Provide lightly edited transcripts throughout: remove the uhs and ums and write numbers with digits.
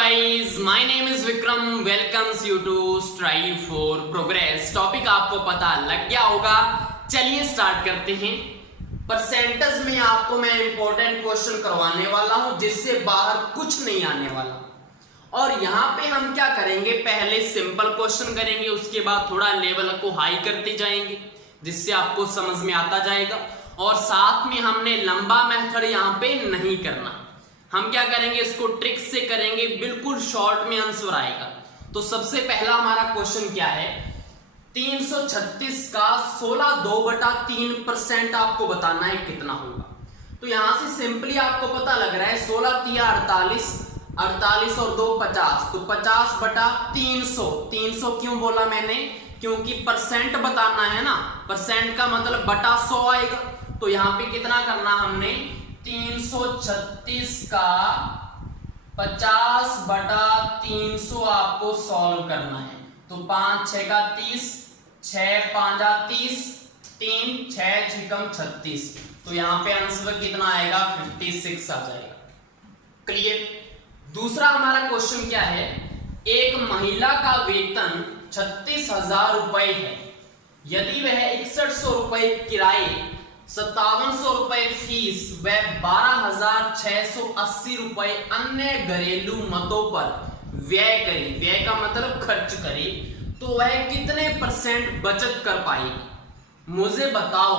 Guys, my name is Vikram, welcomes you to strive for progress. Topic आपको पता लग गया होगा, चलिए स्टार्ट करते हैं। परसेंटेज में आपको मैं इंपॉर्टेंट क्वेश्चन करवाने वाला हूं जिससे बाहर कुछ नहीं आने वाला। और यहां पे हम क्या करेंगे, पहले सिंपल क्वेश्चन करेंगे, उसके बाद थोड़ा लेवल को हाई करते जाएंगे जिससे आपको समझ में आता जाएगा। और साथ में हमने लंबा मेथड यहां पे नहीं करना, हम क्या करेंगे, इसको ट्रिक से करेंगे, बिल्कुल शॉर्ट में आंसर आएगा। तो सबसे पहला हमारा क्वेश्चन क्या है, 336 का 16/2/3% आपको बताना है कितना होगा। तो यहां से सिंपली आपको पता लग रहा है 16 तिया 48, 48 और 2 50, तो 50/300। 300 क्यों बोला मैंने, क्योंकि परसेंट बताना है ना, परसेंट का मतलब बटा 100 आएगा। तो यहां पे कितना करना हमने, 336 का 50/300 आपको सॉल्व करना है। तो 5 6 का 30, 6 5 30, 3 6 6 36। तो यहां पे आंसर कितना आएगा, 56 आ जाएगा। क्लियर। दूसरा हमारा क्वेश्चन क्या है, एक महिला का वेतन 36,000 रुपए है, यदि वह 6100 रुपए किराए, 5700 रुपए फीस व 12,680 रुपए अन्य घरेलू मदों पर व्यय करे, व्यय का मतलब खर्च करे, तो वह कितने परसेंट बचत कर पाएगी। मुझे बताओ,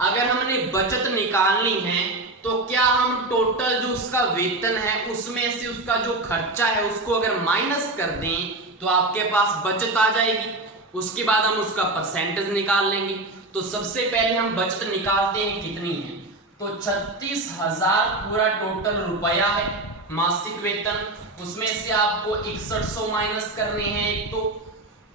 अगर हमने बचत निकालनी है तो क्या हम टोटल जो उसका वेतन है उसमें से उसका जो खर्चा है उसको अगर माइनस कर दें तो आपके पास बचत आ जाएगी। उसके बाद हम उसका परसेंटेज निकाल लेंगे। तो सबसे पहले हम बचत निकालते हैं कितनी है, तो 36,000 पूरा टोटल रुपया है मासिक वेतन, उसमें से आपको 6100 माइनस करने हैं एक, तो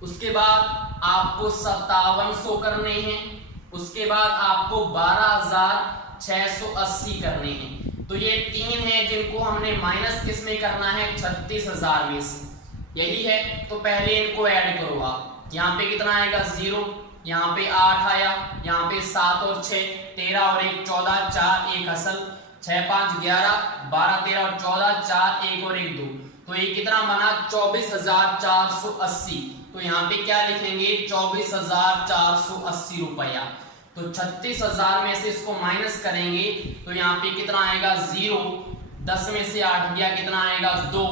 उसके बाद आपको 5700 करने हैं, उसके बाद आपको 12,680 करने हैं। तो ये 3 है जिनको हमने माइनस किस में करना है, 36,000 में से, यही है। तो पहले इनको ऐड करो आप, यहाँ पे कितना आएगा 0, यहाँ पे 8 आया, यहाँ पे 7 और 6 13 और 1 14, 4 1 असल, 6 5 11, 12 13 और 14, 4 1 और 1 2। तो ये कितना बना, 24,480। तो यहाँ पे क्या लिखेंगे, 24,480 रुपया। तो 36,000 में से इसको माइनस करेंगे तो यहाँ पे कितना आएगा 0, 10 में से 8 गया कितना आएगा 2,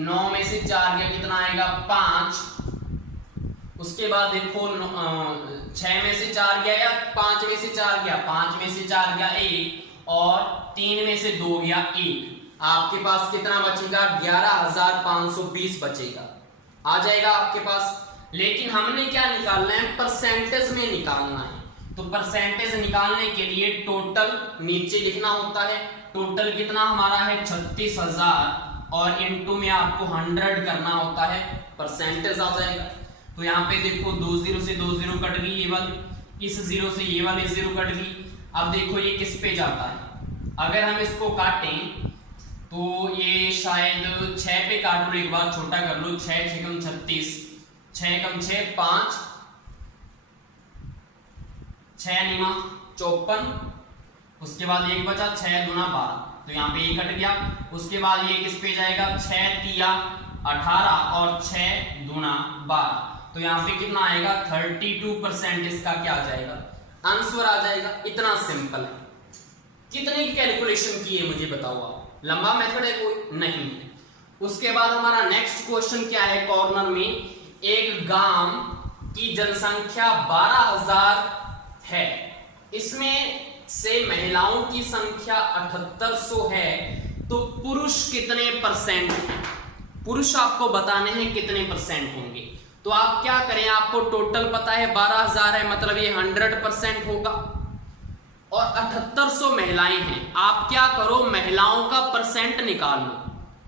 9 में से 4 गया कितना आएगा 5, उसके बाद देखो 6 में से 4 गया या 5 में से 4 गया, 5 में से 4 गया 1 और 3 में से 2 गया 1। आपके पास कितना बचेगा, 11,520 बचेगा, आ जाएगा आपके पास। लेकिन हमने क्या निकालना है, परसेंटेज में निकालना है। तो परसेंटेज निकालने के लिए टोटल नीचे लिखना होता है, टोटल कितना हमारा है 36,000 और इनटू में आपको 100 करना होता है, परसेंटेज आ जाएगा। तो यहाँ पे देखो 2 0 से 2 0 कट गई, ये वाली, इस 0 से ये वाली 0 कट गई। अब देखो ये किस पे जाता है, अगर हम इसको काटें तो ये शायद 6 पे काट लो, एक बार छोटा कर लो, 6 6 36, 6 कम 6 5, 6 निमा 54, उसके बाद 1 बचा, 6 दूना 12, तो यहाँ पे ये कट गया। उसके बाद ये किस पे जाएगा, 6 तिया 18 और 6 दूना 12। तो यहाँ पे कितना आएगा, 32% इसका क्या आ जाएगा, आंसर आ जाएगा। इतना सिंपल है। कितने की कैलकुलेशन की है मुझे बताओ आप, लंबा मेथड है कोई नहीं है। उसके बाद हमारा नेक्स्ट क्वेश्चन क्या है, कॉर्नर में, एक गांव की जनसंख्या 12,000 है, इसमें से महिलाओं की संख्या 7800 है, तो पुरुष कितने परसेंट हैं, पुरुष आपको बताने हैं कितने परसेंट होंगे। तो आप क्या करें, आपको टोटल पता है 12,000 है, मतलब ये 100% होगा और 7800 महिलाएं हैं। आप क्या करो, महिलाओं का परसेंट निकाल लो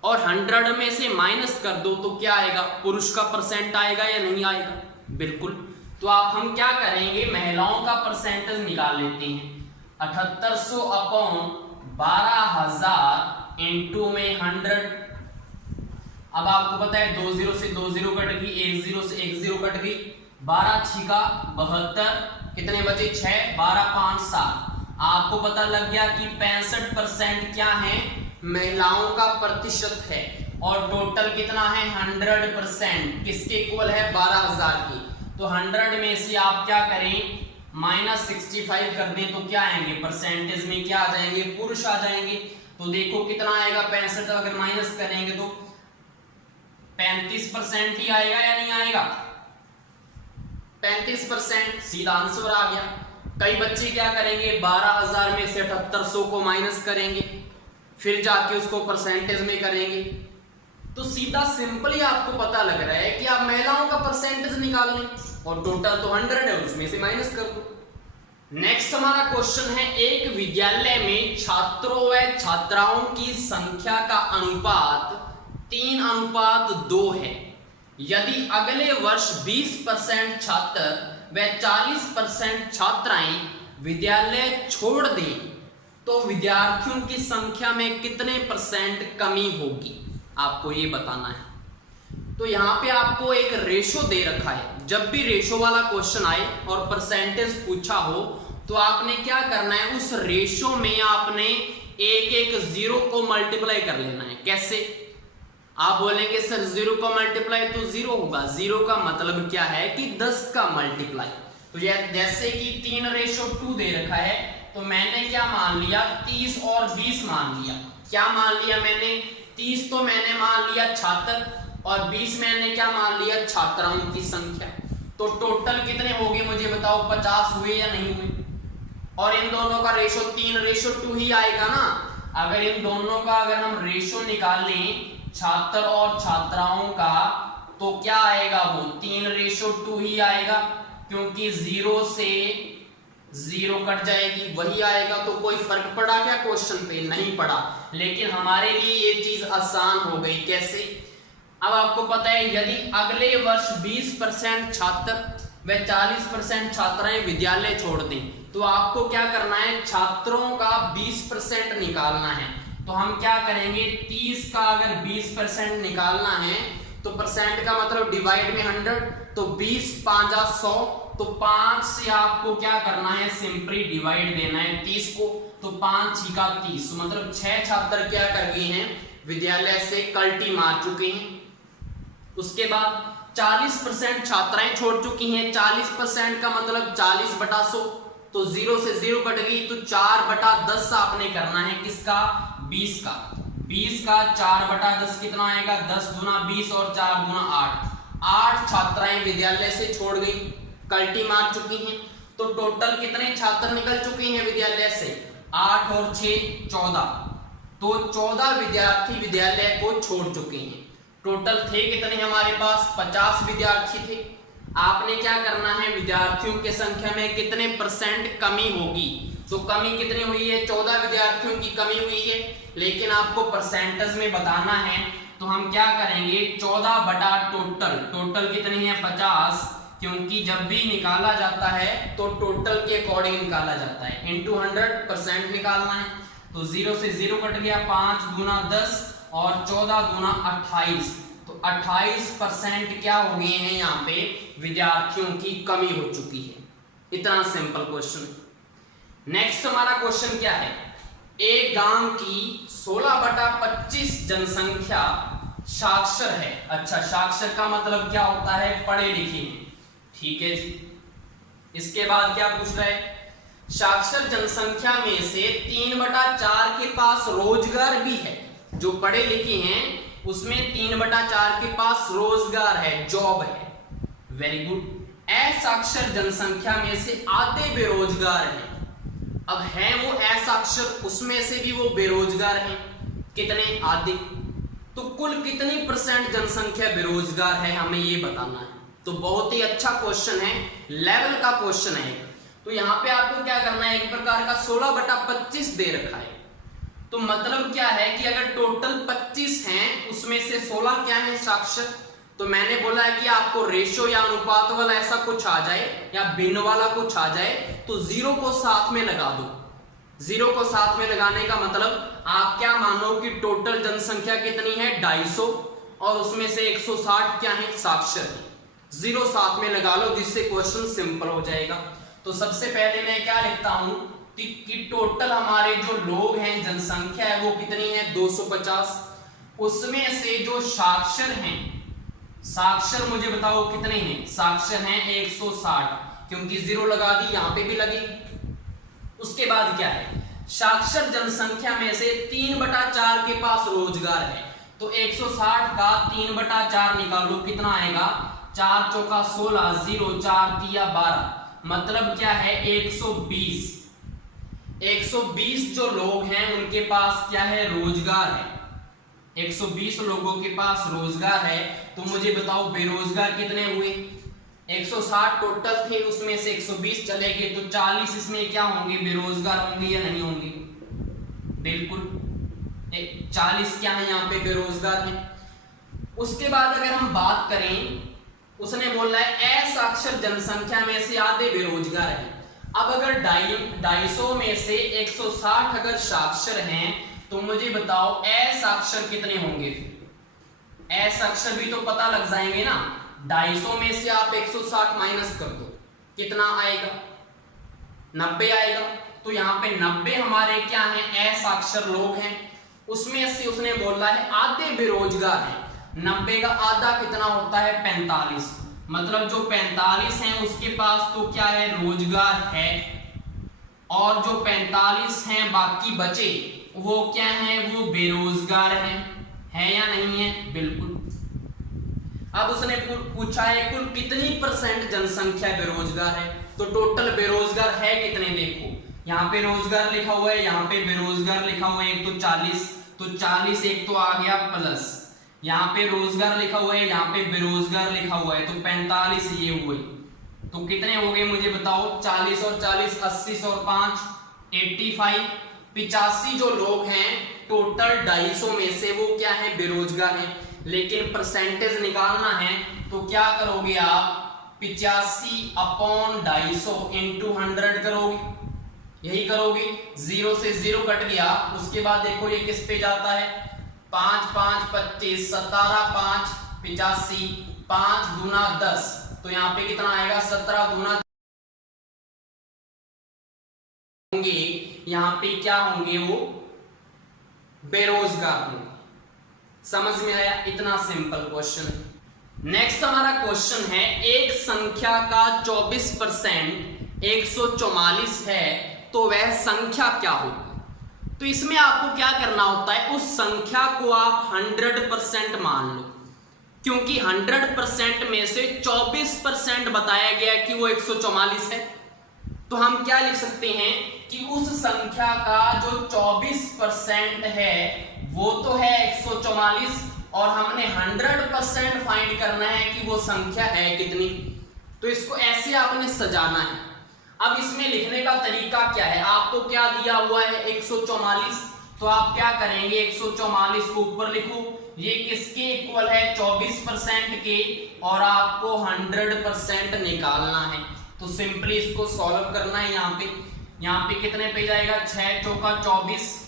और 100 में से माइनस कर दो, तो क्या आएगा, पुरुष का परसेंट आएगा या नहीं आएगा, बिल्कुल। तो आप हम क्या करेंगे, महिलाओं का परसेंटेज निकाल लेते हैं, 7800 अपॉन 12,000 इंटू में 100। अब आपको पता है 2 0 से 2 0 कट गई, 1 0 से 1 0 कट गई, 12 6 का 72, कितने बचे 6, 12 5 7। आपको पता लग गया कि 65% क्या है, महिलाओं का प्रतिशत है और टोटल कितना है 100%, किसके इक्वल है 12,000 की। तो 100 में से आप क्या करें -65 कर दें तो क्या आएंगे परसेंटेज में, क्या आ जाएंगे पुरुष आ जाएंगे। तो देखो कितना आएगा 65, अगर माइनस करेंगे तो 35% ही आएगा या नहीं आएगा, 35% सीधा आंसर आ गया। कई बच्चे क्या करेंगे 12,000 में से 7800 को माइनस करेंगे, फिर जाके उसको परसेंटेज में करेंगे। तो सीधा सिंपल ही आपको पता लग रहा है कि आप महिलाओं का परसेंटेज निकाल लें और टोटल तो 100 है उसमें से माइनस कर दो। नेक्स्ट हमारा क्वेश्चन है, एक विद्यालय में छात्रों व छात्राओं की संख्या का अनुपात 3:2 है। यदि अगले वर्ष 20% छात्र व 40% छात्राएं विद्यालय छोड़ दें तो विद्यार्थियों की संख्या में कितने % कमी होगी, आपको ये बताना है। तो यहाँ पे आपको एक रेशो दे रखा है। जब भी रेशो वाला क्वेश्चन आए और परसेंटेज पूछा हो तो आपने क्या करना है, उस रेशो में आपने एक एक जीरो को मल्टीप्लाई कर लेना है। कैसे, आप बोलेंगे सर जीरो का मल्टीप्लाई तो जीरो होगा, जीरो का मतलब क्या है कि 10 का मल्टीप्लाई। तो जैसे कि 3:2 दे रखा है तो मैंने क्या मान लिया 30 और 20 मान लिया। क्या मान लिया मैंने, 30 तो मैंने मान लिया छात्र और 20 मैंने क्या मान लिया छात्राओं की संख्या। तो टोटल कितने हो गए मुझे बताओ, 50 हुए या नहीं हुए। और इन दोनों का रेशो 3:2 ही आएगा ना। अगर इन दोनों का अगर हम रेशो निकाल लें छात्र और छात्राओं का तो क्या आएगा, वो 3:2 ही आएगा, क्योंकि 0 से 0 कट जाएगी वही आएगा। तो कोई फर्क पड़ा क्या क्वेश्चन पे, नहीं पड़ा। लेकिन हमारे लिए ये चीज आसान हो गई। कैसे, अब आपको पता है यदि अगले वर्ष 20% छात्र व 40% छात्राएं विद्यालय छोड़ दें तो आपको क्या करना है, छात्रों का 20% निकालना है। तो हम क्या करेंगे, 30 का अगर 20% निकालना है तो परसेंट का मतलब डिवाइड में 100, तो 20 5 100, तो 5 से आपको क्या करना है सिंपली डिवाइड देना है 30 को। तो 5 ही का 30, मतलब 6 छात्र क्या कर गए हैं विद्यालय से कल्टी मार चुके हैं। उसके बाद 40% छात्राएं छोड़ चुकी हैं। 40% का मतलब 40/100, तो 0 से 0 कट गई, तो 4/10 आपने करना है किसका, 20 का। 20 का 4/10 कितना आएगा, 10 दूना 20 और 4 दूना 8। 8 छात्राएं विद्यालय से छोड़ गई, कल्टी मार चुकी हैं। तो टोटल कितने छात्र निकल चुके हैं विद्यालय से, 8 और 6 14। तो 14 विद्यार्थी विद्यालय को छोड़ चुके हैं। टोटल थे कितने हमारे पास, 50 विद्यार्थी थे। आपने क्या करना है, विद्यार्थियों की संख्या में कितने % कमी होगी। तो कमी कितनी हुई है, 14 विद्यार्थियों की कमी हुई है, लेकिन आपको परसेंटेज में बताना है। तो हम क्या करेंगे, 14 बटा टोटल, टोटल कितनी है 50, क्योंकि जब भी निकाला जाता है तो टोटल के अकॉर्डिंग निकाला जाता है, इंटू 100% निकालना है। तो 0 से 0 कट गया, 5 दूना 10 और 14 दूना 28, तो 28% क्या हो गए हैं यहाँ पे विद्यार्थियों की कमी हो चुकी है। इतना सिंपल क्वेश्चन। नेक्स्ट हमारा क्वेश्चन क्या है, एक गांव की 16/25 जनसंख्या साक्षर है। अच्छा, साक्षर का मतलब क्या होता है, पढ़े लिखे हैं, ठीक है जी। इसके बाद क्या पूछ रहा है, साक्षर जनसंख्या में से 3/4 के पास रोजगार भी है। जो पढ़े लिखे हैं उसमें 3/4 के पास रोजगार है, जॉब है। Very good. असाक्षर जनसंख्या में से आधे बेरोजगार हैं। अब है वो असाक्षर, उसमें से भी वो बेरोजगार हैं, कितने, आधे। तो कुल कितनी % जनसंख्या बेरोजगार है हमें ये बताना है। तो बहुत ही अच्छा क्वेश्चन है, लेवल का क्वेश्चन है। तो यहाँ पे आपको क्या करना है, एक प्रकार का 16/25 दे रखा है। तो मतलब क्या है कि अगर टोटल 25 हैं उसमें से 16 क्या है साक्षर। तो मैंने बोला है कि आपको रेशो या अनुपात वाला ऐसा कुछ आ जाए या भिन्न वाला कुछ आ जाए तो 0 को साथ में लगा दो। 0 को साथ में लगाने का मतलब आप क्या मानो कि टोटल जनसंख्या कितनी है 250 और उसमें से 160 क्या है साक्षर। 0 साथ में लगा लो जिससे क्वेश्चन सिंपल हो जाएगा। तो सबसे पहले मैं क्या लिखता हूं कि टोटल हमारे जो लोग हैं जनसंख्या है वो कितनी है 250। उसमें से जो साक्षर हैं, साक्षर मुझे बताओ कितने हैं, साक्षर हैं 160, क्योंकि 0 लगा दी, यहां पे भी लगी। उसके बाद क्या है, साक्षर जनसंख्या में से 3/4 के पास रोजगार है, तो 160 का 3/4 निकालो, कितना आएगा, 4 चौका 16, 0 4 तिया 12, मतलब क्या है 120। 120 जो लोग हैं उनके पास क्या है, रोजगार है। 120 लोगों के पास रोजगार है, तो मुझे बताओ बेरोजगार कितने हुए। 160 टोटल थे, उसमें से 120 चले गए, तो 40 इसमें क्या होंगे, बेरोजगार होंगे या नहीं होंगे, बिल्कुल 40 क्या है यहाँ पे बेरोजगार है। उसके बाद अगर हम बात करें, उसने बोला है असाक्षर जनसंख्या में से आधे बेरोजगार हैं। अब अगर 250 में से 160 अगर साक्षर हैं, तो मुझे बताओ असाक्षर कितने होंगे। असाक्षर भी तो पता लग जाएंगे ना। 250 में से आप 160 माइनस कर दो, कितना आएगा, 90 आएगा। तो यहाँ पे 90 हमारे क्या हैं, असाक्षर लोग हैं। उसमें से उसने बोला है आधे बेरोजगार हैं। 90 का आधा कितना होता है, 45, मतलब जो 45 हैं उसके पास तो क्या है, रोजगार है, और जो 45 हैं बाकी बचे वो क्या है, वो बेरोजगार हैं, है या नहीं है, बिल्कुल। अब उसने पूछा है कुल कितनी % जनसंख्या बेरोजगार है, तो टोटल बेरोजगार है कितने, देखो यहाँ पे रोजगार लिखा हुआ है, यहाँ पे बेरोजगार लिखा हुआ है, एक तो 40, तो 40 एक तो आ गया प्लस, यहाँ पे रोजगार लिखा हुआ है, यहाँ पे बेरोजगार लिखा हुआ है, तो 45 ये हुए, तो कितने हो गए मुझे बताओ, 40 और 40 80 और 5 85, 85 जो लोग हैं टोटल 250 में से वो क्या है, बेरोजगार हैं। लेकिन परसेंटेज निकालना है तो क्या करोगे आप, 85/250 इंटू 100 करोगे, यही करोगे। 0 से 0 कट गया, उसके बाद देखो ये किस पे जाता है, 5 5 25 17 5 85, 5 दूना 10, तो यहाँ पे कितना आएगा, 17 दूना होंगे, यहाँ पे क्या होंगे, वो बेरोजगार होंगे। समझ में आया, इतना सिंपल क्वेश्चन। नेक्स्ट हमारा क्वेश्चन है, एक संख्या का 24% 144 है, तो वह संख्या क्या होगी। तो इसमें आपको क्या करना होता है, उस संख्या को आप 100% मान लो, क्योंकि 100% में से 24% बताया गया कि वो 144 है। तो हम क्या लिख सकते हैं कि उस संख्या का जो 24% है वो तो है 144, और हमने 100% फाइंड करना है कि वो संख्या है कितनी। तो इसको ऐसे आपने सजाना है। अब इसमें लिखने का तरीका क्या है, आपको क्या दिया हुआ है 144, तो आप क्या करेंगे 144 को ऊपर लिखो, ये किसके इक्वल है 24% के, और आपको 100% निकालना है। तो सिंपली इसको सॉल्व करना है। यहाँ पे कितने पे जाएगा, 6 चौका 24,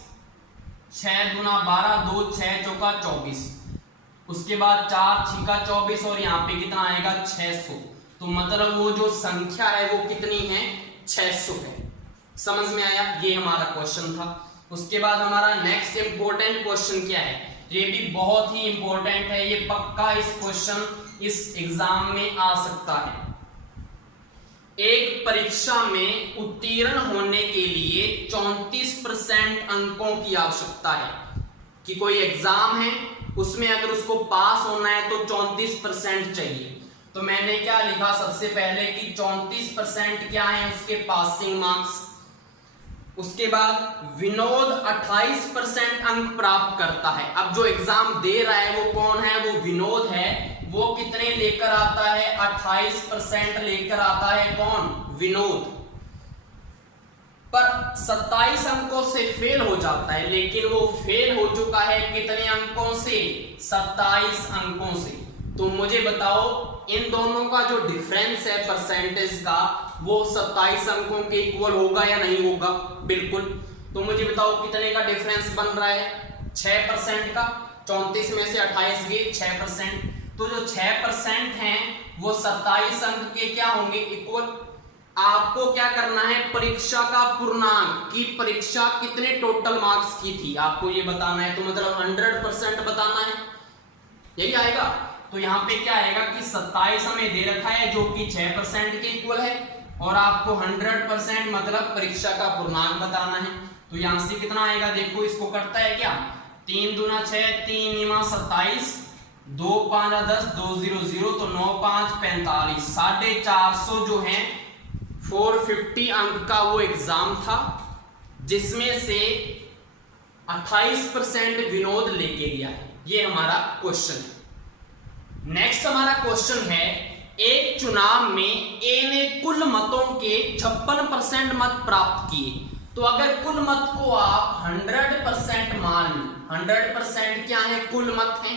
6 दूना 12, 2 6 चौका 24, उसके बाद 4 छिका 24, और यहाँ पे कितना आएगा 600। तो मतलब वो जो संख्या है वो कितनी है, 600 है। समझ में आया, ये हमारा क्वेश्चन था। उसके बाद हमारा नेक्स्ट इंपॉर्टेंट क्वेश्चन क्या है, ये भी बहुत ही इंपॉर्टेंट है, ये पक्का इस क्वेश्चन इस एग्जाम में आ सकता है। एक परीक्षा में उत्तीर्ण होने के लिए 34% अंकों की आवश्यकता है, कि कोई एग्जाम है उसमें अगर उसको पास होना है तो 34% चाहिए। तो मैंने क्या लिखा सबसे पहले कि 34% क्या है उसके पासिंग मार्क्स। उसके बाद विनोद 28% अंक प्राप्त करता है। अब जो एग्जाम दे रहा है वो कौन है, वो विनोद है। वो कितने लेकर आता है, 28% लेकर आता है, कौन, विनोद। पर 27 अंकों से फेल हो जाता है, लेकिन वो फेल हो चुका है कितने अंकों से, 27 अंकों से। तो मुझे बताओ इन दोनों का जो डिफरेंस है परसेंटेज का, वो 27 अंकों के इक्वल होगा या नहीं होगा, बिल्कुल। तो मुझे बताओ कितने का डिफरेंस बन रहा है, 6% का। 34 में से 28 गए, 6%। तो जो 6% हैं वो 27 अंक के क्या होंगे, इक्वल। आपको क्या करना है, परीक्षा का पूर्णांक की परीक्षा कितने टोटल मार्क्स की थी आपको ये बताना है, तो मतलब 100% बताना है, यही आएगा। तो यहाँ पे क्या आएगा कि 27 हमें दे रखा है जो कि 6% के इक्वल है, और आपको 100% मतलब परीक्षा का पूर्णांक बताना है। तो यहाँ से कितना आएगा, देखो इसको करता है क्या, 3 दूना 6, 3 × 27, 2 5 10, 2 0 0, तो 9 5 45, 450 जो है 450 अंक का वो एग्जाम था, जिसमें से 28% विनोद लेके गया है। ये हमारा क्वेश्चन है। नेक्स्ट हमारा क्वेश्चन है, एक चुनाव में ए ने कुल मतों के 56% मत प्राप्त किए, तो अगर कुल मत को आप 100% मान लो, 100% क्या है, कुल मत है,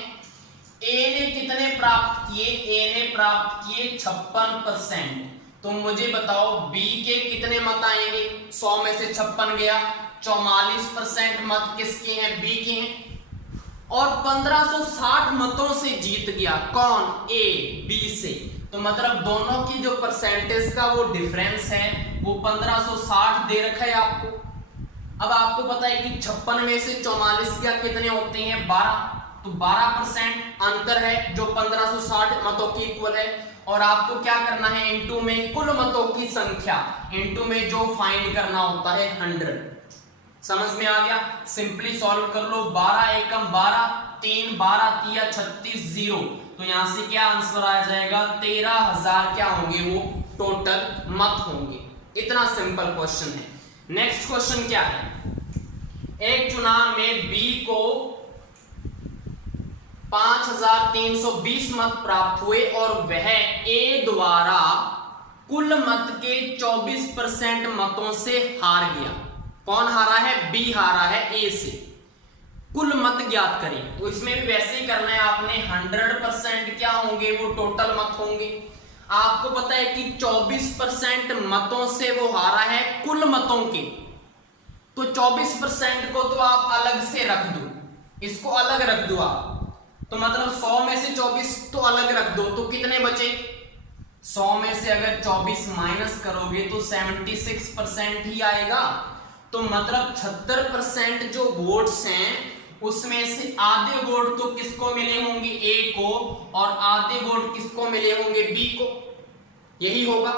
ए ने कितने प्राप्त किए, ए ने प्राप्त किए 56%, तो मुझे बताओ बी के कितने मत आएंगे, 100 में से 56 गया, 44% मत किसके हैं, बी के हैं, और 1560 मतों से जीत गया कौन, ए बी से, तो मतलब दोनों की जो परसेंटेज का वो डिफरेंस है वो 1560 दे रखा है आपको। अब आपको पता है कि 56 में से 44 क्या कितने होते हैं, 12, तो 12% अंतर है जो 1560 मतों की इक्वल है, और आपको क्या करना है, इनटू में कुल मतों की संख्या, इनटू में जो फाइंड करना होता है 100। समझ में आ गया, सिंपली सॉल्व कर लो, 12 एकम 12, 3 12 तिया 36 0, तो यहां से क्या आंसर आ जाएगा, 13,000 क्या होंगे, वो टोटल मत होंगे। इतना सिंपल क्वेश्चन है। नेक्स्ट क्वेश्चन क्या है, एक चुनाव में बी को 5320 मत प्राप्त हुए और वह ए द्वारा कुल मत के 24% मतों से हार गया। कौन हारा है, बी हारा है ए से। कुल मत ज्ञात करें, तो इसमें भी वैसे ही करना है आपने, 100% क्या होंगे, वो टोटल मत होंगे। आपको पता है कि 24% मतों से वो हारा है कुल मतों के, तो 24% को तो आप अलग से रख दो, इसको अलग रख दो आप, तो मतलब 100 में से 24 तो अलग रख दो, तो कितने बचे, 100 में से अगर 24 माइनस करोगे तो 76% ही आएगा, तो मतलब 76% जो वोट्स हैं उसमें से आधे वोट तो किसको मिले होंगे, ए को, और आधे वोट किसको मिले होंगे, बी को, यही होगा।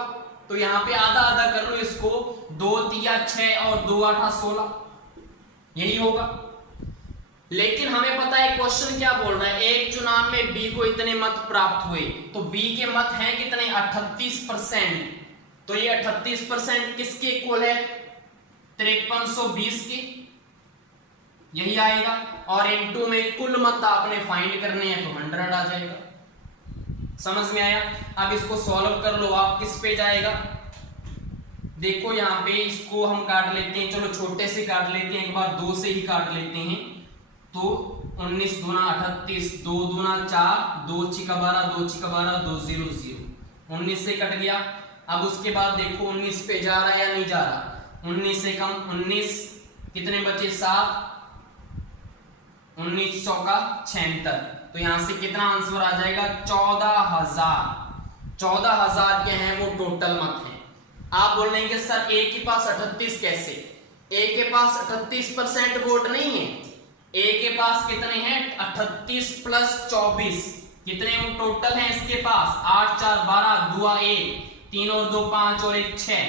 तो यहां पे आधा आधा कर लो इसको, 2 तिया 6 और 2 8 16, यही होगा। लेकिन हमें पता है क्वेश्चन क्या बोल रहा है, एक चुनाव में बी को इतने मत प्राप्त हुए, तो बी के मत हैं कितने, 38%, तो ये 38% किसके इक्वल है, 5320 के, यही आएगा। और इनटू में कुल मत आपने फाइंड करने हैं, तो 100 आ जाएगा। समझ में आया। अब इसको सॉल्व कर लो आप, किस पे जाएगा, देखो यहाँ पे इसको हम काट लेते हैं, चलो छोटे से काट लेते हैं, एक बार 2 से ही काट लेते हैं, तो 19 दूना 38, 2 दूना 4, 2 छिका 12, 2 छिका 12, 2 0 0, 19 से कट गया। अब उसके बाद देखो 19 पे जा रहा है या नहीं जा रहा, 19 से कम 19, कितने बचे 7, 19 चौका 76, तो यहां से कितना आंसर आ जाएगा, 14,000। 14,000 के हैं वो टोटल मत हैं। आप बोल रहे हैं सर ए के पास 38 कैसे, ए के पास 38% वोट नहीं है, ए के पास कितने हैं, 38 प्लस 24, कितने वो टोटल हैं इसके पास, 8 4 12, 2 1, 3 और 2 5 और 1 6,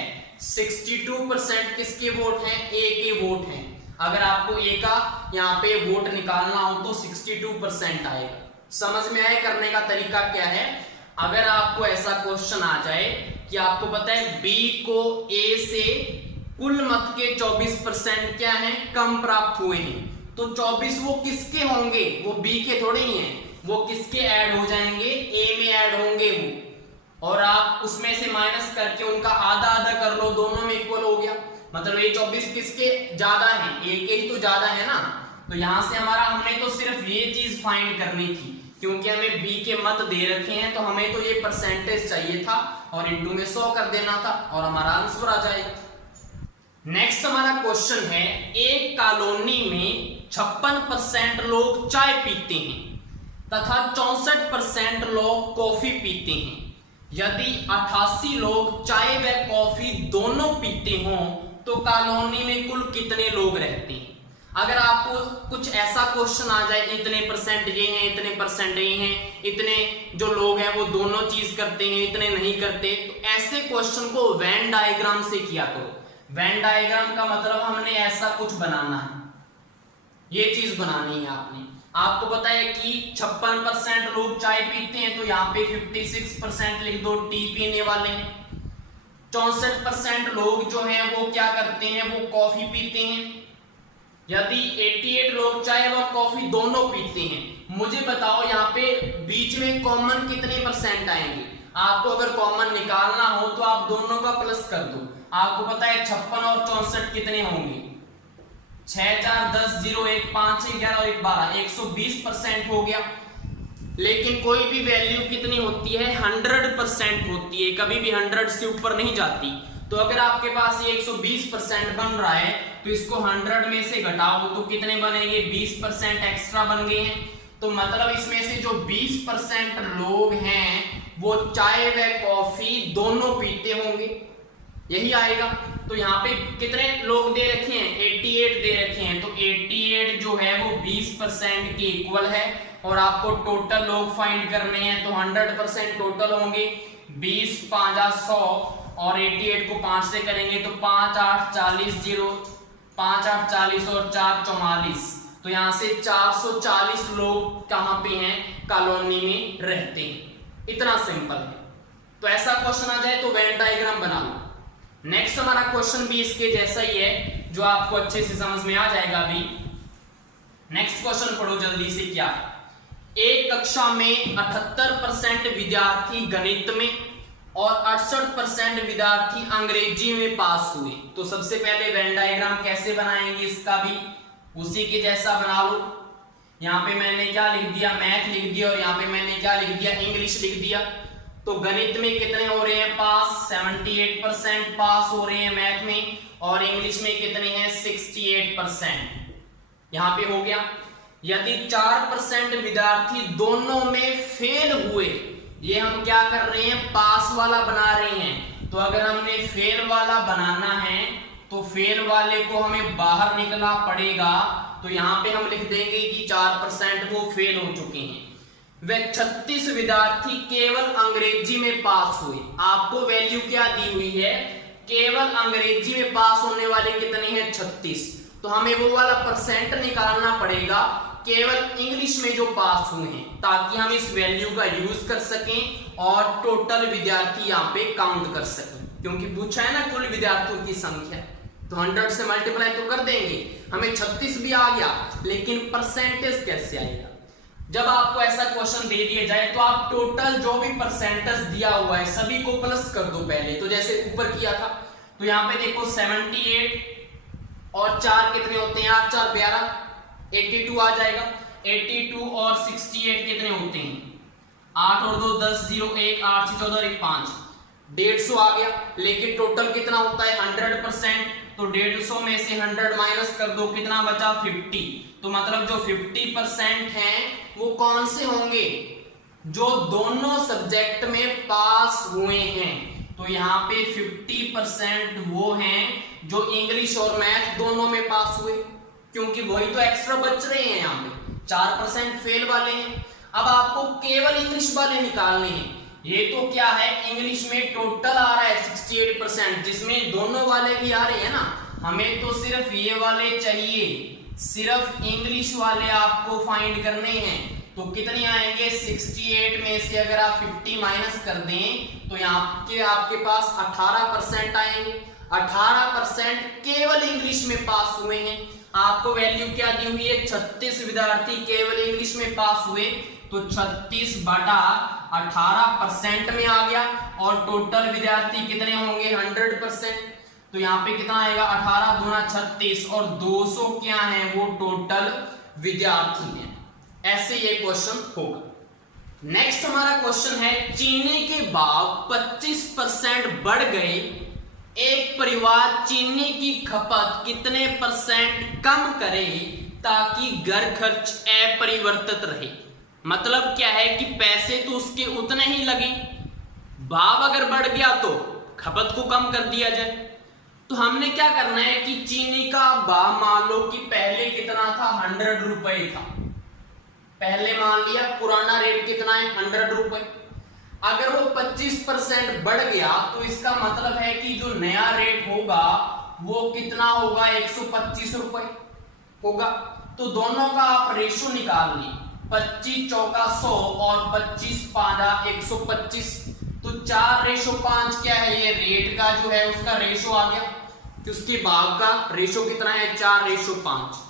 62% किसके वोट हैं, ए के वोट हैं। अगर आपको ए का यहाँ पे वोट निकालना हो तो 62% आएगा। समझ में आए करने का तरीका क्या है। अगर आपको ऐसा क्वेश्चन आ जाए कि आपको पता है बी को ए से कुल मत के 24% क्या है, कम प्राप्त हुए हैं, तो 24 वो किसके होंगे, वो बी के थोड़े ही हैं, वो किसके ऐड हो जाएंगे, ए में ऐड होंगे वो, और आप उसमें से माइनस करके उनका आधा आधा कर लो, दोनों में इक्वल हो गया, मतलब ये 24 किसके ज्यादा है, ए के ही तो ज्यादा है ना। तो यहां से हमारा, हमने तो सिर्फ ये चीज फाइंड करनी थी, क्योंकि हमें बी के मत दे रखे हैं, तो हमें तो ये परसेंटेज चाहिए था और इनटू में 100 कर देना था और हमारा आंसर आ जाएगा। नेक्स्ट हमारा क्वेश्चन है, एक कॉलोनी में 56% लोग चाय पीते हैं तथा 64% लोग कॉफी पीते हैं, यदि 88 लोग चाय व कॉफी दोनों पीते हों तो कॉलोनी में कुल कितने लोग रहते हैं। अगर आपको कुछ ऐसा क्वेश्चन आ जाए, इतने परसेंट ये हैं, इतने परसेंट ये हैं, इतने जो लोग हैं वो दोनों चीज करते हैं, इतने नहीं करते, तो ऐसे क्वेश्चन को वेन डायग्राम से किया करो। वेन डायग्राम का मतलब हमने ऐसा कुछ बनाना है, ये चीज बनानी है आपने। आपको पता है कि 56% लोग चाय पीते हैं, तो यहाँ पे 56% लिख दो, टी पीने वाले हैं। 64% लोग जो हैं वो क्या करते हैं, वो कॉफी पीते हैं। यदि 88 लोग चाय व कॉफी दोनों पीते हैं, मुझे बताओ यहाँ पे बीच में कॉमन कितने परसेंट आएंगे। आपको अगर कॉमन निकालना हो तो आप दोनों का प्लस कर दो। आपको पता है 56 और 64 कितने होंगे, 6 4 10 0 1 5 11 और 1 12, 120% हो गया। लेकिन कोई भी वैल्यू कितनी होती है, 100% होती है, कभी भी 100 से ऊपर नहीं जाती। तो अगर आपके पास ये 120% बन रहा है तो इसको 100 में से घटाओ तो कितने बनेंगे, 20% एक्स्ट्रा बन गए हैं। तो मतलब इसमें से जो 20% लोग हैं वो चाय व कॉफी दोनों पीते होंगे, यही आएगा। तो यहाँ पे कितने लोग दे रखे हैं, 88 दे रखे हैं, तो 88 जो है वो 20% के इक्वल है। और आपको टोटल लोग फाइंड करने हैं, तो 100% टोटल होंगे, 20 5 100 और 88 को 5 से करेंगे तो 5 8 40 0 5 8 40 और 4 44, तो यहाँ से 440 लोग कहाँ पे हैं, कॉलोनी में रहते हैं। इतना सिंपल है। तो ऐसा क्वेश्चन आ जाए तो वेन डायग्राम बना लो। नेक्स्ट हमारा क्वेश्चन भी इसके जैसा ही है, जो आपको अच्छे से समझ में आ जाएगा अभी। नेक्स्ट क्वेश्चन पढ़ो जल्दी से। क्या है, एक कक्षा में 78% विद्यार्थी गणित में और 68% विद्यार्थी अंग्रेजी में पास हुए। तो सबसे पहले वेन डायग्राम कैसे बनाएंगे इसका भी उसी के जैसा बना लो। यहाँ पे मैंने क्या लिख दिया, मैथ लिख दिया, और यहाँ पे मैंने क्या लिख दिया, इंग्लिश लिख दिया। तो गणित में कितने हो रहे हैं पास, 78% पास हो रहे हैं मैथ में, और इंग्लिश में कितने हैं, 68%। यहाँ पे हो गया। यदि 4% विद्यार्थी दोनों में फेल हुए, ये हम क्या कर रहे हैं, पास वाला बना रहे हैं। तो अगर हमने फेल वाला बनाना है तो फेल वाले को हमें बाहर निकलना पड़ेगा। तो यहाँ पे हम लिख देंगे कि 4% वो फेल हो चुके हैं। वे 36 विद्यार्थी केवल अंग्रेजी में पास हुए। आपको वैल्यू क्या दी हुई है, केवल अंग्रेजी में पास होने वाले कितने हैं, 36। तो हमें वो वाला परसेंट निकालना पड़ेगा केवल इंग्लिश में जो पास हुए हैं, ताकि हम इस वैल्यू का यूज कर सकें और टोटल विद्यार्थी यहाँ पे काउंट कर सकें। क्योंकि पूछा है ना कुल विद्यार्थियों की संख्या, तो 100 से मल्टीप्लाई तो कर देंगे, हमें 36 भी आ गया, लेकिन परसेंटेज कैसे आएगा। जब आपको ऐसा क्वेश्चन दे दिया जाए तो आप टोटल जो भी परसेंटेज दिया हुआ है सभी को प्लस कर दो पहले, तो जैसे ऊपर किया था। तो यहाँ पे देखो 78 और 4 कितने होते हैं, 8 4 12, 82 आ जाएगा। 82 और 68 कितने होते हैं, 8 और 2 10 0 1 8 6 14 1 5, 150 आ गया। लेकिन टोटल कितना होता है, 100%। तो 150 में से 100 माइनस कर दो, कितना बचा, 50। तो मतलब जो 50% हैं वो कौन से होंगे, जो दोनों सब्जेक्ट में पास हुए हैं। तो यहाँ पे 50% वो हैं जो इंग्लिश और मैथ दोनों में पास हुए, क्योंकि वही तो एक्स्ट्रा बच रहे हैं। यहाँ पे 4% फेल वाले हैं। अब आपको केवल इंग्लिश वाले निकालने हैं। ये तो क्या है, इंग्लिश में टोटल आ रहा है 68%, जिसमें दोनों वाले भी आ रहे हैं ना। हमें तो सिर्फ ये वाले चाहिए, सिर्फ इंग्लिश वाले आपको फाइंड करने हैं। तो कितने आएंगे, 68 में से अगर आप 50 माइनस कर दें तो यहाँ के आपके पास 18% आएंगे। 18% केवल इंग्लिश में पास हुए हैं। आपको वैल्यू क्या दी हुई है, 36 विद्यार्थी केवल इंग्लिश में पास हुए, तो 36 बटा 18% में आ गया। और टोटल विद्यार्थी कितने होंगे, 100%। तो यहाँ पे कितना आएगा, 18 दूना 36 और 200 क्या है, वो टोटल विद्यार्थी हैं। ऐसे ये क्वेश्चन होगा। नेक्स्ट हमारा क्वेश्चन है, चीनी के भाव 25% बढ़ गए, एक परिवार चीनी की खपत कितने % कम करे ताकि घर खर्च अपरिवर्तित रहे। मतलब क्या है कि पैसे तो उसके उतने ही लगे, भाव अगर बढ़ गया तो खपत को कम कर दिया जाए। तो हमने क्या करना है कि चीनी का भाव मान लो कि पहले कितना था, 100 रुपए था। पहले मान लिया पुराना रेट कितना है, 100 रुपए। अगर वो 25% बढ़ गया तो इसका मतलब है कि जो नया रेट होगा वो कितना होगा, 125 रुपए होगा। तो दोनों का आप रेशो निकाल ली, 25 चौका 100 और 25 पांजा 125। तो 4:5 क्या है, ये रेट का जो है उसका रेशो आ गया। तो उसके भाव का रेशो कितना है, 4:5।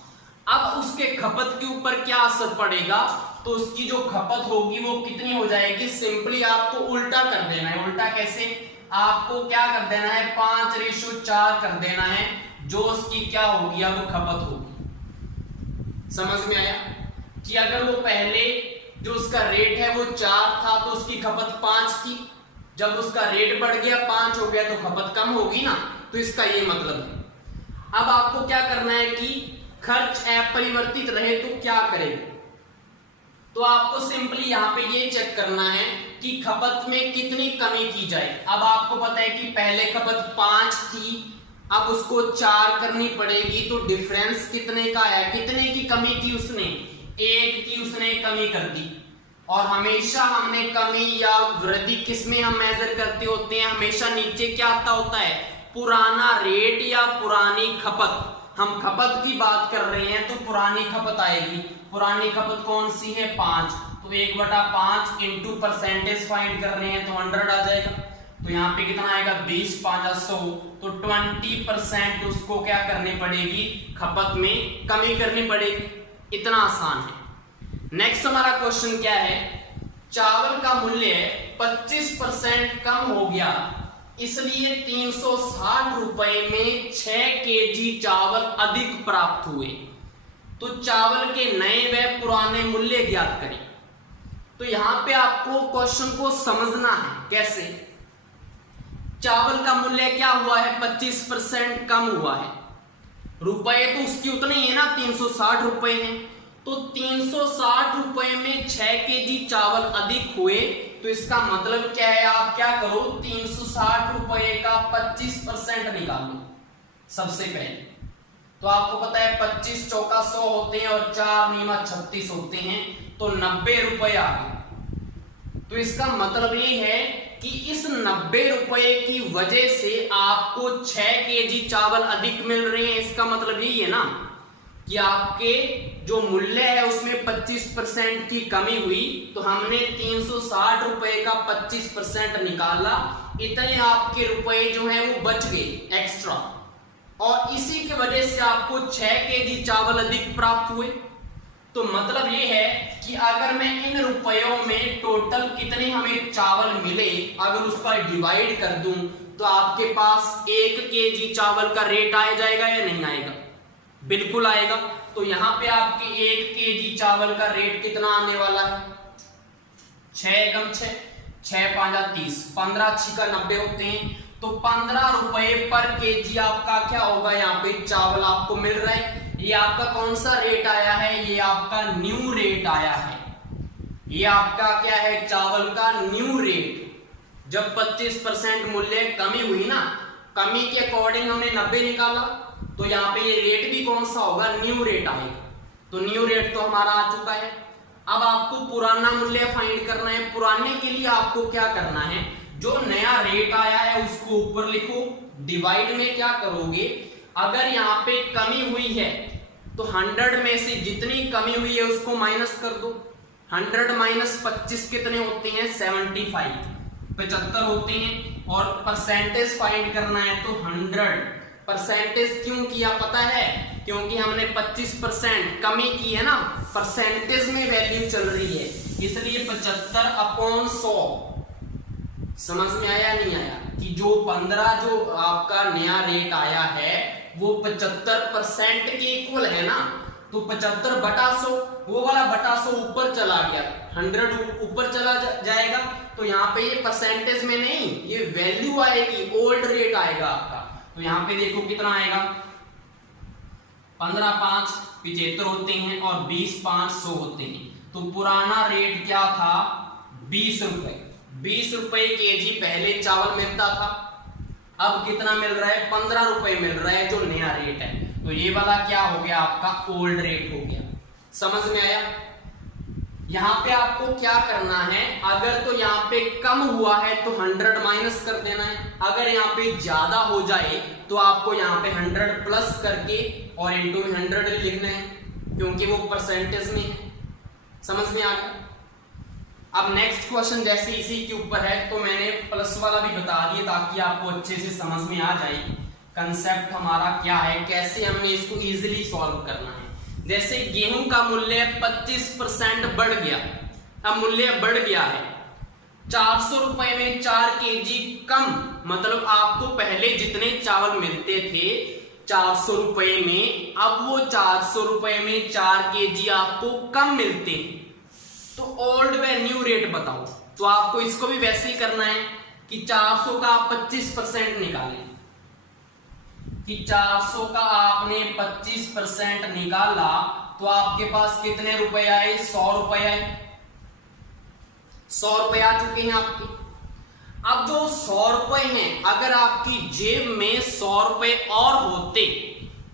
अब उसके खपत के ऊपर क्या असर पड़ेगा, तो उसकी जो खपत होगी वो कितनी हो जाएगी। सिंपली आपको उल्टा कर देना है। उल्टा कैसे, आपको क्या कर देना है, 5:4 कर देना है, जो उसकी क्या होगी, अब खपत होगी। समझ में आया कि अगर वो पहले जो उसका रेट है वो 4 था तो उसकी खपत 5 थी, जब उसका रेट बढ़ गया 5 हो गया तो खपत कम होगी ना। तो इसका ये मतलब है। अब आपको क्या करना है कि खर्च अपरिवर्तित रहे तो क्या करें, तो आपको सिंपली यहां पे ये चेक करना है कि खपत में कितनी कमी की जाए। अब आपको पता है कि पहले खपत 5 थी, अब उसको 4 करनी पड़ेगी, तो डिफरेंस कितने का है, कितने की कमी की उसने, 1 की उसने कमी कर दी। और हमेशा हमने कमी या वृद्धि किसमें हम मेजर करते होते हैं, हमेशा नीचे क्या आता होता है, पुराना रेट या पुरानी खपत। हम खपत की बात कर रहे हैं तो पुरानी खपत आएगी। पुरानी खपत कौन सी है, 5। तो 1/5 इंटू परसेंटेज फाइंड कर रहे हैं तो 100 आ जाएगा। तो यहाँ पे कितना आएगा, 20 5 100। तो 20% उसको क्या करनी पड़ेगी, खपत में कमी करनी पड़ेगी। इतना आसान है। नेक्स्ट हमारा क्वेश्चन क्या है, चावल का मूल्य 25% कम हो गया, इसलिए 360 रुपए में 6 केजी चावल अधिक प्राप्त हुए। तो चावल के नए व पुराने मूल्य ज्ञात करें। तो यहां पे आपको क्वेश्चन को समझना है कैसे। चावल का मूल्य क्या हुआ है, 25% कम हुआ है। रुपए तो उसकी उतने ही है ना, 360 रुपए हैं। तो 360 रुपए में 6 केजी चावल अधिक हुए। तो इसका मतलब क्या है, आप क्या करो, 360 रुपए का 25% निकालो सबसे पहले। तो आपको पता है 25 चौका 100 होते हैं और 4 नीमा 36 होते हैं, तो 90 रुपए आ गए। तो इसका मतलब ये है कि इस 90 रुपए की वजह से आपको 6 केजी चावल अधिक मिल रहे हैं। इसका मतलब यही है ना कि आपके जो मूल्य है उसमें 25% की कमी हुई। तो हमने 360 रुपए का 25% निकाला, इतने आपके रुपए जो है वो बच गए एक्स्ट्रा, और इसी की वजह से आपको 6 केजी चावल अधिक प्राप्त हुए। तो मतलब ये है कि अगर मैं इन रुपयों में टोटल कितने हमें चावल मिले, अगर उसका डिवाइड कर दूं तो आपके पास 1 केजी चावल का रेट आ जाएगा या नहीं आएगा, बिल्कुल आएगा। तो यहां पे आपके 1 केजी चावल का रेट कितना आने वाला है, 6 एकम 6, 6 5 30, 15 6 का 90 होते हैं। तो 15 रुपए पर केजी आपका क्या होगा, यहाँ पे चावल आपको मिल रहा है। ये आपका कौन सा रेट आया है, ये आपका न्यू रेट आया है। ये आपका क्या है, चावल का न्यू रेट। जब 25% मूल्य कमी हुई ना, कमी के अकॉर्डिंग हमने 90 निकाला, तो यहाँ पे ये रेट भी कौन सा होगा, न्यू रेट आएगा। तो न्यू रेट तो हमारा आ चुका है। अब आपको पुराना मूल्य फाइंड करना है। पुराने के लिए आपको क्या करना है, जो नया रेट आया है उसको ऊपर लिखो, डिवाइड में क्या करोगे, अगर यहाँ पे कमी हुई है तो 100 में से जितनी कमी हुई है उसको माइनस कर दो। 100 माइनस 25 कितने होते हैं, 75 75 होते हैं। और परसेंटेज फाइंड करना है तो 100 परसेंटेज क्यों किया पता है, क्योंकि हमने 25% कमी की है ना, परसेंटेज में वैल्यू चल रही है, इसलिए 75/100। समझ में आया नहीं आया कि जो 15 जो आपका नया रेट आया है वो 75% के इक्वल है ना। तो 75/100, वो वाला बटा 100 ऊपर चला गया, 100 ऊपर चला जाएगा। तो यहाँ पे ये परसेंटेज में नहीं, ये वैल्यू आएगी, ओल्ड रेट आएगा आपका। तो यहाँ पे देखो कितना आएगा, 15 5 75 होते हैं और 20 5 100 होते हैं। तो पुराना रेट क्या था, 20 रुपए। 20 रुपए केजी पहले चावल मिलता था, अब कितना मिल रहा है? 15 रुपए मिल रहा है, जो नया रेट है। तो ये वाला क्या हो गया? आपका ओल्ड रेट हो गया। समझ में आया? यहां पे आपको क्या करना है, अगर तो यहाँ पे कम हुआ है तो 100 माइनस कर देना है, अगर यहाँ पे ज्यादा हो जाए तो आपको यहाँ पे 100 प्लस करके और इंटू में 100 लिखना है, क्योंकि वो परसेंटेज में है। समझ में आ गया? अब नेक्स्ट क्वेश्चन जैसे इसी के ऊपर है, तो मैंने प्लस वाला भी बता दिया ताकि आपको अच्छे से समझ में आ जाए कंसेप्ट हमारा क्या है, कैसे हमने इसको इजीली सॉल्व करना है। जैसे गेहूं का मूल्य 25% बढ़ गया, अब मूल्य बढ़ गया है 400 रुपए में 4 केजी कम, मतलब आपको पहले जितने चावल मिलते थे 400 रुपए में, अब वो 400 रुपए में 4 केजी आपको कम मिलते हैं। तो ओल्ड व न्यू रेट बताओ। तो आपको इसको भी वैसे ही करना है कि 400 का आप 25% निकालें, कि 400 का आपने 25% निकाला तो आपके पास कितने रुपए आए? 100 रुपए आए। 100 रुपए आ चुके हैं आपके। अब जो 100 रुपए हैं, अगर आपकी जेब में 100 रुपए और होते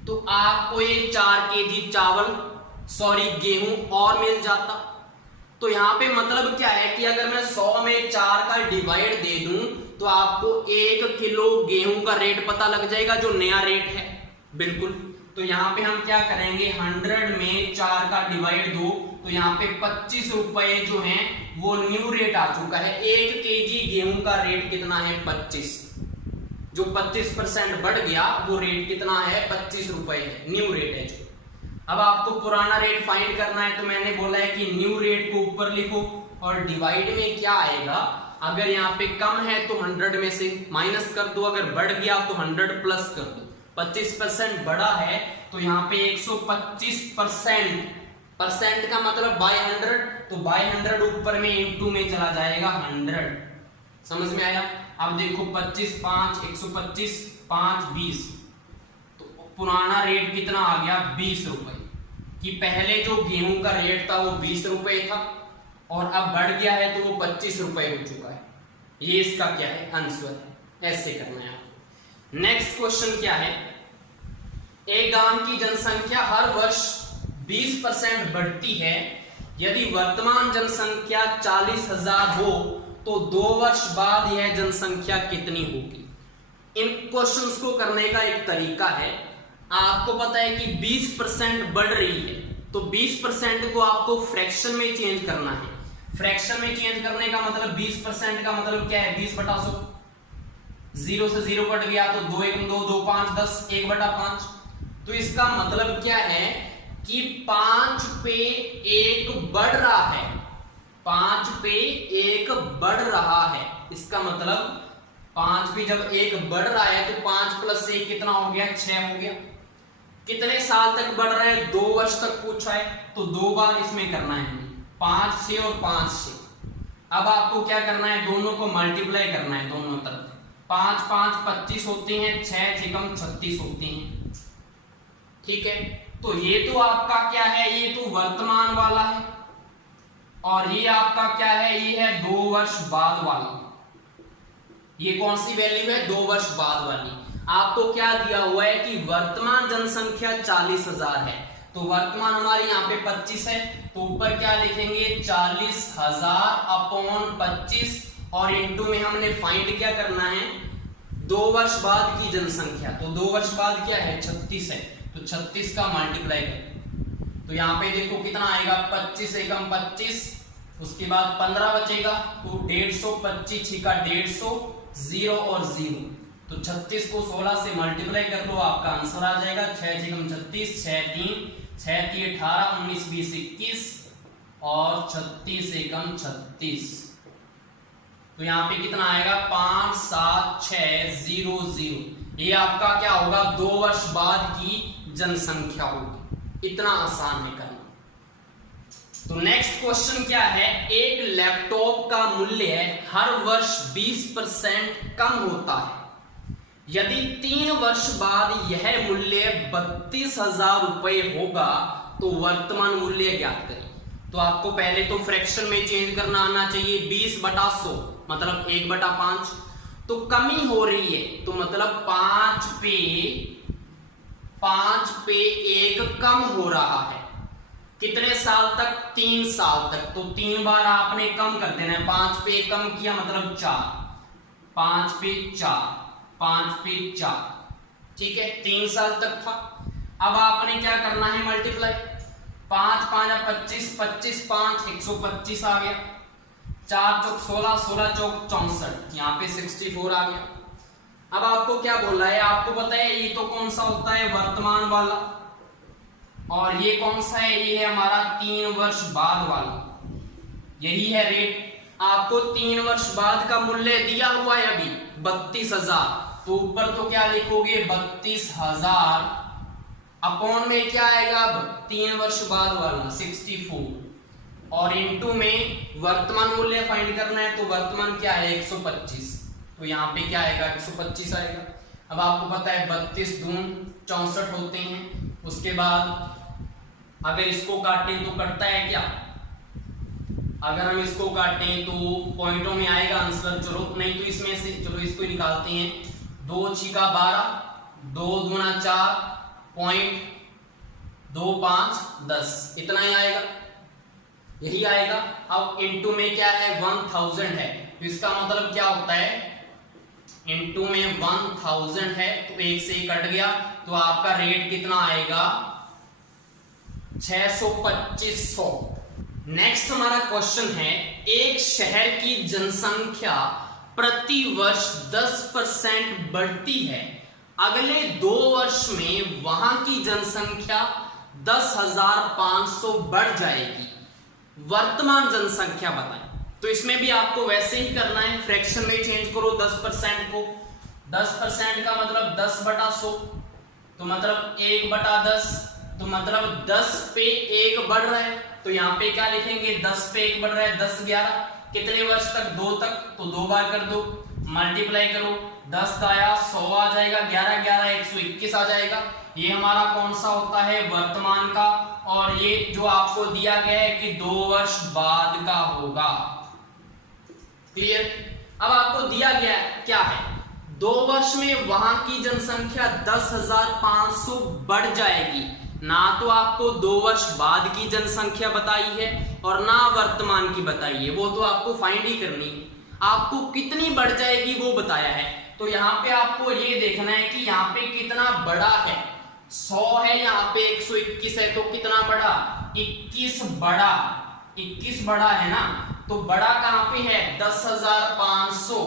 तो आपको ये 4 केजी चावल गेहूं और मिल जाता। तो यहां पे मतलब क्या है कि अगर मैं 100 में 4 का डिवाइड दे दूं तो आपको 1 किलो गेहूं का रेट पता लग जाएगा, जो नया रेट है। बिल्कुल। तो यहाँ पे हम क्या करेंगे, 100 में 4 का डिवाइड दो, तो यहाँ पे 25 रुपए जो हैं वो न्यू रेट आ चुका है। 1 केजी गेहूं का रेट कितना है? 25। जो 25% बढ़ गया वो रेट कितना है? 25 रुपए है, न्यू रेट है जो। अब आपको पुराना रेट फाइंड करना है, तो मैंने बोला है कि न्यू रेट को ऊपर लिखो और डिवाइड में क्या आएगा, अगर यहाँ पे कम है तो 100 में से माइनस कर दो, अगर बढ़ गया तो 100 प्लस कर दो। 25% बढ़ा है तो यहाँ पे 125%, परसेंट का मतलब बाय 100, तो बाय 100 ऊपर में इंटू में चला जाएगा 100। समझ में आया? अब देखो 25 5 125 5 20, तो पुराना रेट कितना आ गया? 20 रुपए। कि पहले जो गेहूं का रेट था वो 20 रुपए था और अब बढ़ गया है तो वो 25 रुपए हो चुका है। ये इसका क्या है? आंसर है। ऐसे करना है आपको। नेक्स्ट क्वेश्चन क्या है, एक गांव की जनसंख्या हर वर्ष 20% बढ़ती है, यदि वर्तमान जनसंख्या 40,000 हो तो 2 वर्ष बाद यह जनसंख्या कितनी होगी? इन क्वेश्चंस को करने का एक तरीका है, आपको पता है कि 20% बढ़ रही है तो 20% को आपको फ्रैक्शन में चेंज करना है। फ्रैक्शन में चेंज करने का मतलब 20% का मतलब क्या है? 20/100, 0 से 0 कट गया तो 2 1 2 2 5 10 1/5। तो इसका मतलब क्या है कि 5 पे 1 बढ़ रहा है, 5 पे 1 बढ़ रहा है। इसका मतलब 5 पे जब 1 बढ़ रहा है तो 5 + 1 कितना हो गया? 6 हो गया। कितने साल तक बढ़ रहा है? 2 वर्ष तक पूछा है, तो 2 बार इसमें करना है, 5 से और 5 से। अब आपको क्या करना है? दोनों को मल्टीप्लाई करना है दोनों तरफ। 5 5 25 होते हैं, 6 6 कम 36 होते हैं। ठीक है, तो ये तो आपका क्या है? ये तो वर्तमान वाला है और ये आपका क्या है? ये है 2 वर्ष बाद वाला। ये कौन सी वैल्यू है? 2 वर्ष बाद वाली। आपको क्या दिया हुआ है कि वर्तमान जनसंख्या 40,000 है, तो वर्तमान हमारे यहाँ पे 25 है, तो ऊपर क्या लिखेंगे? 40,000/25 और इंटू में हमने फाइंड क्या करना है? 2 वर्ष बाद की जनसंख्या। तो 2 वर्ष बाद क्या है? 36 है, तो 36 का मल्टीप्लाई करें तो यहाँ पे देखो कितना आएगा? 25 एकम 25, उसके बाद 15 बचेगा तो 150, 25 का 150, 0 और 0, तो 36 को 16 से मल्टीप्लाई कर लो, आपका आंसर आ जाएगा 6 6 36, 6 3 6 3 18, 19 20 21 और 36 एकम 36। तो यहाँ पे कितना आएगा? 5 7 6 0 0। ये आपका क्या होगा? 2 वर्ष बाद की जनसंख्या होगी। इतना आसान है करना। तो नेक्स्ट क्वेश्चन क्या है, एक लैपटॉप का मूल्य हर वर्ष 20% कम होता है, यदि 3 वर्ष बाद यह मूल्य 32,000 रुपए होगा तो वर्तमान मूल्य ज्ञात करें। तो आपको पहले तो फ्रैक्शन में चेंज करना आना चाहिए। 20/100 मतलब 1/5। तो कमी हो रही है तो मतलब 5 पे 1 कम हो रहा है। कितने साल तक? 3 साल तक। तो 3 बार आपने कम कर देना है। 5 पे 1 कम किया मतलब 4, 5 पे 4, 5 पे 4, ठीक है, 3 साल तक था। अब आपने क्या करना है? मल्टीप्लाई। 5 5 25, 25 5 125 आ गया। 4 चौक 16, 16 चौक 64, यहाँ पे 64 आ गया। अब आपको क्या बोल रहा है? आपको पता है ये तो कौन सा होता है? वर्तमान वाला। और ये कौन सा है? ये है हमारा 3 वर्ष बाद वाला। यही है रेट। आपको 3 वर्ष बाद का मूल्य दिया हुआ है अभी 32,000। तो ऊपर तो क्या लिखोगे? 32,000 अपॉन में क्या आएगा? अब 3 वर्ष बाद वाला 64 और इनटू में वर्तमान मूल्य फाइंड करना है। तो वर्तमान क्या है? 125। तो यहाँ पे क्या आएगा? 125 आएगा। अब आपको पता है 32 दून 64 होते हैं। उसके बाद अगर इसको काटें तो कटता है क्या? अगर हम इसको काटें तो पॉइंटों में आएगा आंसर। चलो नहीं तो इसमें से चलो इसको निकालते हैं। 2 छिका 12, 2 दूना 4, पॉइंट 2 5 10, इतना ही आएगा, यही आएगा। अब इनटू में क्या है? 1000 है। तो इसका मतलब क्या होता है? इनटू में 1000 है तो 1 से कट गया। तो आपका रेट कितना आएगा? 625। नेक्स्ट हमारा क्वेश्चन है, एक शहर की जनसंख्या प्रति वर्ष 10% बढ़ती है, अगले 2 वर्ष में वहां की जनसंख्या 10,500 बढ़ जाएगी, वर्तमान जनसंख्या बताएं। तो इसमें भी आपको वैसे ही करना है, फ्रैक्शन में चेंज करो 10% को। 10% का मतलब 10/100, तो मतलब 1/10, तो मतलब 10 पे 1 बढ़ रहा है। तो यहाँ पे क्या लिखेंगे? 10 पे 1 बढ़ रहा है, 10 11, कितने वर्ष तक? 2 तक। तो 2 बार कर दो, मल्टीप्लाई करो, 10 का आया 100 आ जाएगा, 11 11 121 आ जाएगा। ये हमारा कौन सा होता है? वर्तमान का। और ये जो आपको दिया गया है कि 2 वर्ष बाद का होगा। क्लियर? अब आपको दिया गया क्या है? 2 वर्ष में वहां की जनसंख्या 10,500 बढ़ जाएगी। ना तो आपको 2 वर्ष बाद की जनसंख्या बताई है और ना वर्तमान की बताई है, वो तो आपको फाइंड ही करनी है। आपको कितनी बढ़ जाएगी वो बताया है। तो यहाँ पे आपको ये देखना है कि यहाँ पे कितना बड़ा है। 100 है, यहाँ पे 121 है, तो कितना बड़ा? 21 बड़ा। 21 बड़ा है ना। तो बड़ा कहाँ पे है? 10,500।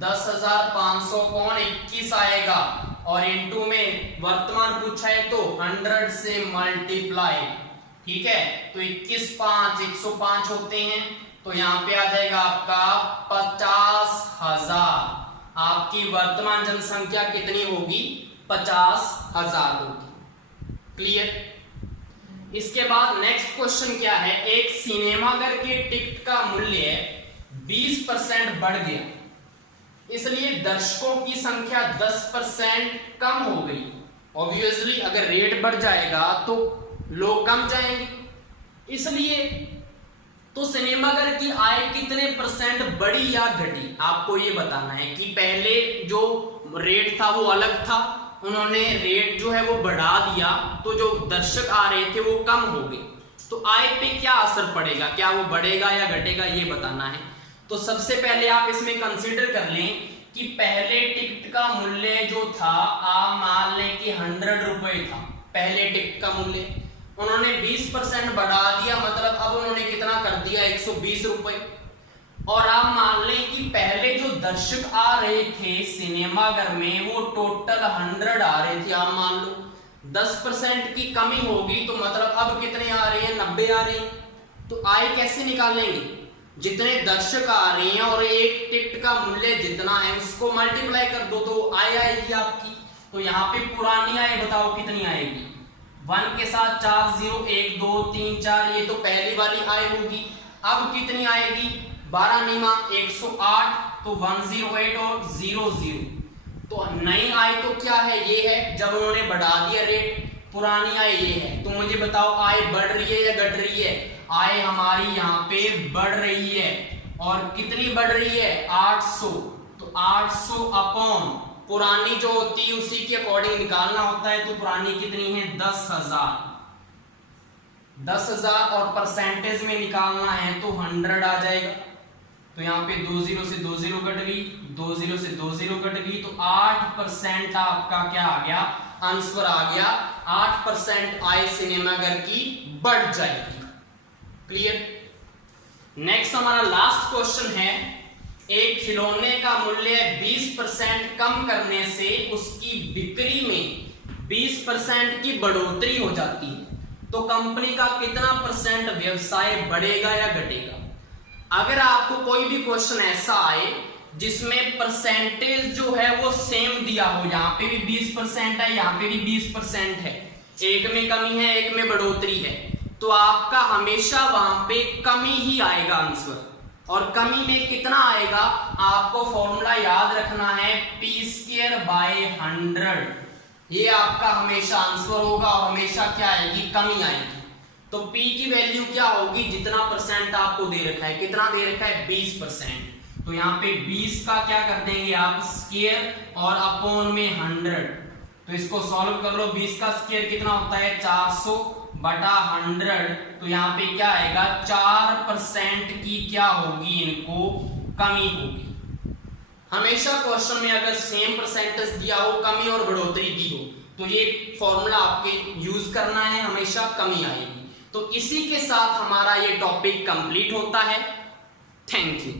10,500 कौन? 21 आएगा। और इनटू में वर्तमान पूछा है तो 100 से मल्टीप्लाई, ठीक है। तो 21 5 105 होते हैं। तो यहाँ पे आ जाएगा आपका 50,000। आपकी वर्तमान जनसंख्या कितनी होगी? 50,000 होगी। क्लियर? इसके बाद नेक्स्ट क्वेश्चन क्या है? एक सिनेमाघर के टिकट का मूल्य 20% बढ़ गया, इसलिए दर्शकों की संख्या 10% कम हो गई। ऑब्वियसली अगर रेट बढ़ जाएगा तो लोग कम जाएंगे, इसलिए तो सिनेमाघर की आय कितने परसेंट बढ़ी या घटी, आपको ये बताना है। कि पहले जो रेट था वो अलग था, उन्होंने रेट जो है वो बढ़ा दिया, तो जो दर्शक आ रहे थे वो कम हो गए, तो आय पे क्या असर पड़ेगा, क्या वो बढ़ेगा या घटेगा, ये बताना है। तो सबसे पहले आप इसमें कंसीडर कर लें कि पहले टिकट का मूल्य जो था, आप मान लें कि 100 रुपए था पहले टिकट का मूल्य, उन्होंने 20% बढ़ा दिया, मतलब अब उन्होंने कितना कर दिया? 120 रुपए। और आप मान लें कि पहले जो दर्शक आ रहे थे सिनेमाघर में वो टोटल 100 आ रहे थे, आप मान लो 10% की कमी होगी, तो मतलब अब कितने आ रहे हैं? 90 आ रहे हैं। तो आय कैसे निकालेंगे? जितने दर्शक आ रहे हैं और एक टिकट का मूल्य जितना है उसको मल्टीप्लाई कर दो, तो आय आएगी आपकी। तो यहाँ पे पुरानी आय बताओ कितनी आएगी? 1 के साथ 4 0 1 2 3 4, ये तो पहली वाली आय होगी। अब कितनी आएगी? 12 निमा 108, तो 108 और 00। तो नई आय तो क्या है? ये है जब उन्होंने बढ़ा दिया रेट। पुरानी आय ये है। तो मुझे बताओ आय बढ़ रही है या घट रही है? आय हमारी यहाँ पे बढ़ रही है, और कितनी बढ़ रही है 800, तो 800 अपॉन पुरानी जो होती है उसी के अकॉर्डिंग निकालना होता है, तो पुरानी कितनी है 10,000, 10,000 और परसेंटेज में निकालना है तो 100 आ जाएगा। तो यहाँ पे 20 से 20 कट गई, 20 से 20 कट गई, तो 8% आपका क्या आ गया, आंसर आ गया 8% आय सिनेमाघर की बढ़ जाएगी। क्लियर। नेक्स्ट हमारा लास्ट क्वेश्चन है, एक खिलौने का मूल्य 20% कम करने से उसकी बिक्री में 20% की बढ़ोतरी हो जाती है, तो कंपनी का कितना परसेंट व्यवसाय बढ़ेगा या घटेगा। अगर आपको कोई भी क्वेश्चन ऐसा आए जिसमें परसेंटेज जो है वो सेम दिया हो, यहाँ पे भी 20% है, यहाँ पे भी 20% है, एक में कमी है एक में बढ़ोतरी है, तो आपका हमेशा वहां पे कमी ही आएगा आंसर। और कमी में कितना आएगा, आपको फॉर्मूला याद रखना है P²/100, ये आपका हमेशा आंसर होगा और हमेशा क्या आएगी, कमी आएगी। तो P की वैल्यू क्या होगी, जितना परसेंट आपको दे रखा है, कितना दे रखा है 20%, तो यहाँ पे 20 का क्या कर देंगे आप स्क्वायर और अपॉन में 100, तो इसको सॉल्व कर लो। 20 का स्क्वायर कितना होता है 400/100, तो यहाँ पे क्या आएगा 4% की क्या होगी, इनको कमी होगी। हमेशा क्वेश्चन में अगर सेम परसेंटेज दिया हो, कमी और बढ़ोतरी दी हो, तो ये फॉर्मूला आपके यूज करना है, हमेशा कमी आएगी। तो इसी के साथ हमारा ये टॉपिक कंप्लीट होता है। Thank you.